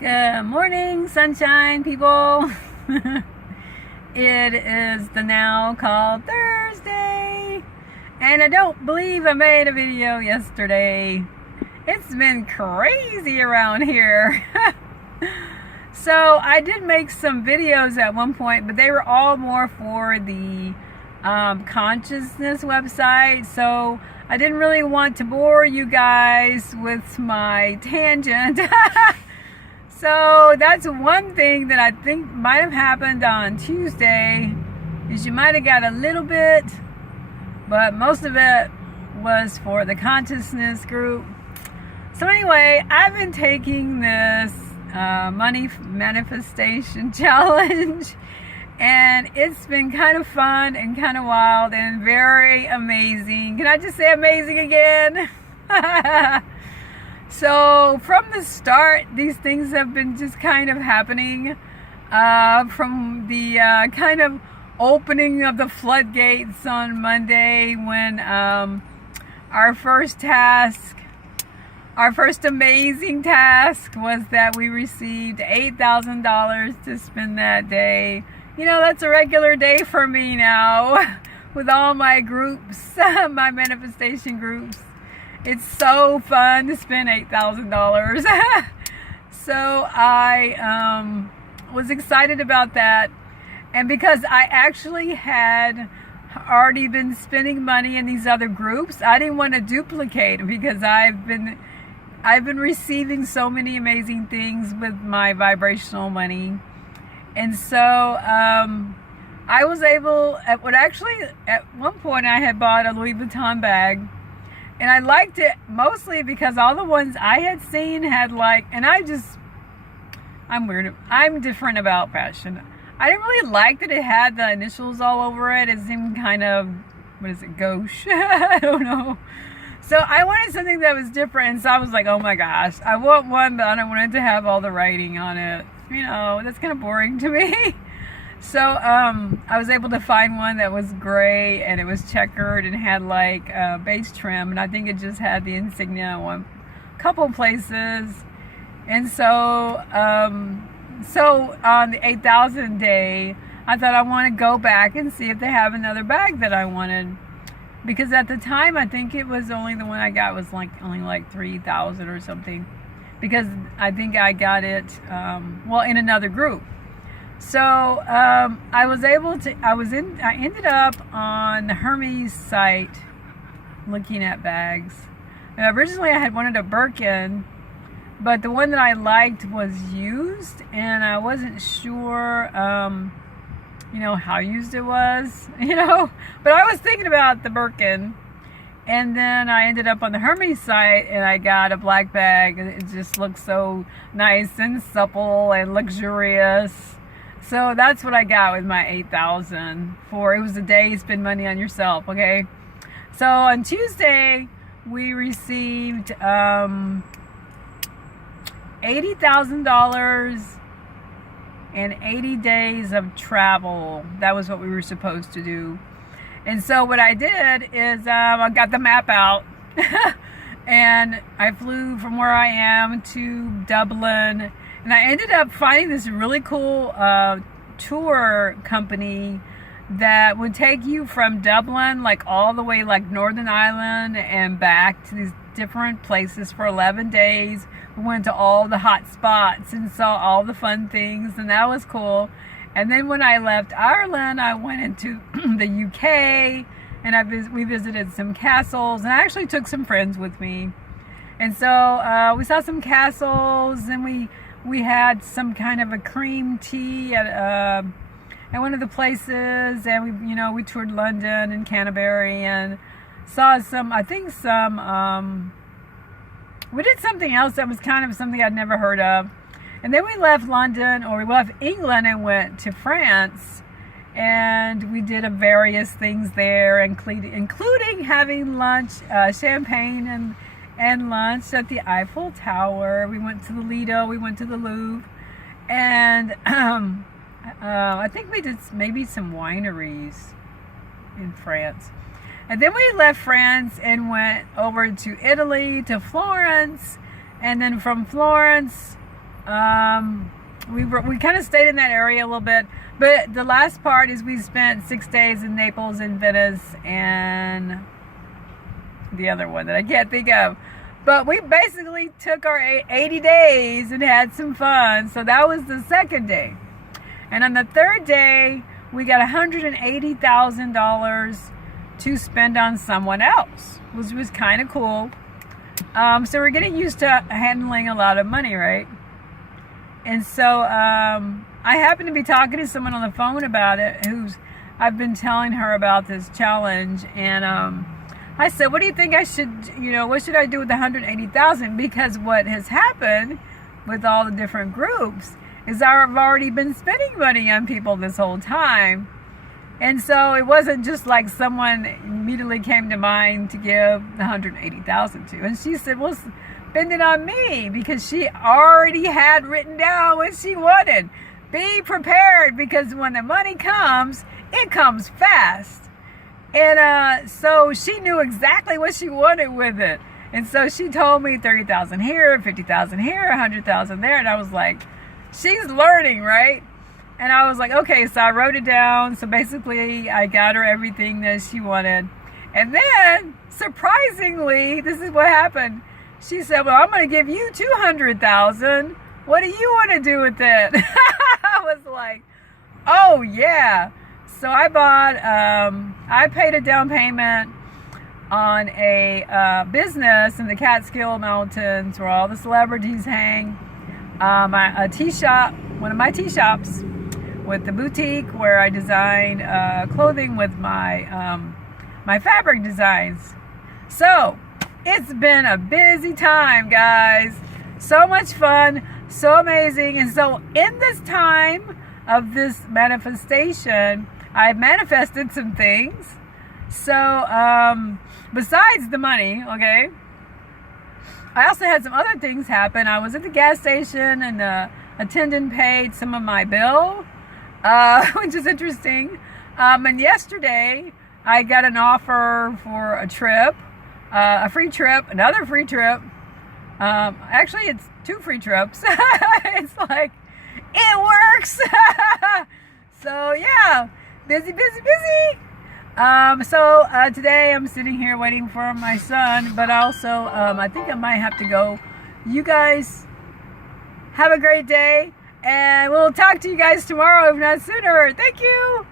Good morning, sunshine people. It is the now called Thursday, and I don't believe I made a video yesterday. It's been crazy around here. So I did make some videos at one point, but they were all more for the consciousness website, so I didn't really want to bore you guys with my tangent. So that's one thing that I think might have happened on Tuesday, is you might have got a little bit, but most of it was for the consciousness group. So anyway, I've been taking this money manifestation challenge, and it's been kind of fun and kind of wild and very amazing. Can I just say amazing again? So from the start, these things have been just kind of happening, from the kind of opening of the floodgates on Monday, when our first amazing task was that we received $8,000 to spend that day. You know, that's a regular day for me now with all my groups, my manifestation groups. It's so fun to spend $8,000. So I was excited about that. And because I actually had already been spending money in these other groups, I didn't want to duplicate, because I've been receiving so many amazing things with my vibrational money. And so I was able, at one point I had bought a Louis Vuitton bag. And I liked it mostly because all the ones I had seen had I'm weird. I'm different about fashion. I didn't really like that it had the initials all over it. It seemed kind of, gauche? I don't know. So I wanted something that was different. And so I was like, oh my gosh, I want one, but I don't want it to have all the writing on it. You know, that's kind of boring to me. So I was able to find one that was gray, and it was checkered and had base trim, and I think it just had the insignia in one couple places. And so on the 8,000 day, I thought I want to go back and see if they have another bag that I wanted, because at the time I think it was only the one I got was only 3,000 or something, because I think I got it in another group. So I ended up on the Hermes site looking at bags. And originally I had wanted a Birkin, but the one that I liked was used, and I wasn't sure, how used it was, but I was thinking about the Birkin. And then I ended up on the Hermes site, and I got a black bag. It just looked so nice and supple and luxurious. So that's what I got with my 8,000 for. It was a day you spend money on yourself, okay? So on Tuesday, we received $80,000 and 80 days of travel. That was what we were supposed to do. And so what I did is I got the map out and I flew from where I am to Dublin. And I ended up finding this really cool tour company that would take you from Dublin, all the way Northern Ireland and back to these different places for 11 days. We went to all the hot spots and saw all the fun things, and that was cool. And then when I left Ireland, I went into the UK, and we visited some castles, and I actually took some friends with me. And so we saw some castles, and we had some kind of a cream tea at one of the places, and we toured London and Canterbury and saw we did something else that was kind of something I'd never heard of. And then we left England and went to France, and we did various things there, including having lunch, champagne and lunch at the Eiffel Tower. We went to the Lido, we went to the Louvre, and I think we did maybe some wineries in France. And then we left France and went over to Italy, to Florence, and then from Florence We kind of stayed in that area a little bit, but the last part is we spent 6 days in Naples and Venice and the other one that I can't think of. But we basically took our 80 days and had some fun. So that was the second day. And on the third day, we got $180,000 to spend on someone else, which was kind of cool. So we're getting used to handling a lot of money, right? And so I happened to be talking to someone on the phone about it, I've been telling her about this challenge, and I said, what do you think I should, what should I do with the 180,000? Because what has happened with all the different groups is I've already been spending money on people this whole time. And so it wasn't just like someone immediately came to mind to give the 180,000 to. And she said, well, spend it on me, because she already had written down what she wanted. Be prepared, because when the money comes, it comes fast. And so she knew exactly what she wanted with it. And so she told me 30,000 here, 50,000 here, 100,000 there. And I was like, she's learning, right? And I was like, okay, so I wrote it down. So basically I got her everything that she wanted. And then surprisingly, this is what happened. She said, well, I'm going to give you 200,000. What do you want to do with it? I was like, oh yeah. So I bought, I paid a down payment on a business in the Catskill Mountains where all the celebrities hang. A tea shop, one of my tea shops with the boutique where I design clothing with my my fabric designs. So it's been a busy time, guys. So much fun, so amazing. And so in this time of this manifestation, I manifested some things. So besides the money, okay, I also had some other things happen. I was at the gas station and the attendant paid some of my bill, which is interesting. And yesterday I got an offer for a trip, a free trip, another free trip. Actually, it's 2 free trips. It's like, it works. So yeah, busy. So today I'm sitting here waiting for my son, but also I think I might have to go. You guys have a great day, and we'll talk to you guys tomorrow, if not sooner. Thank you.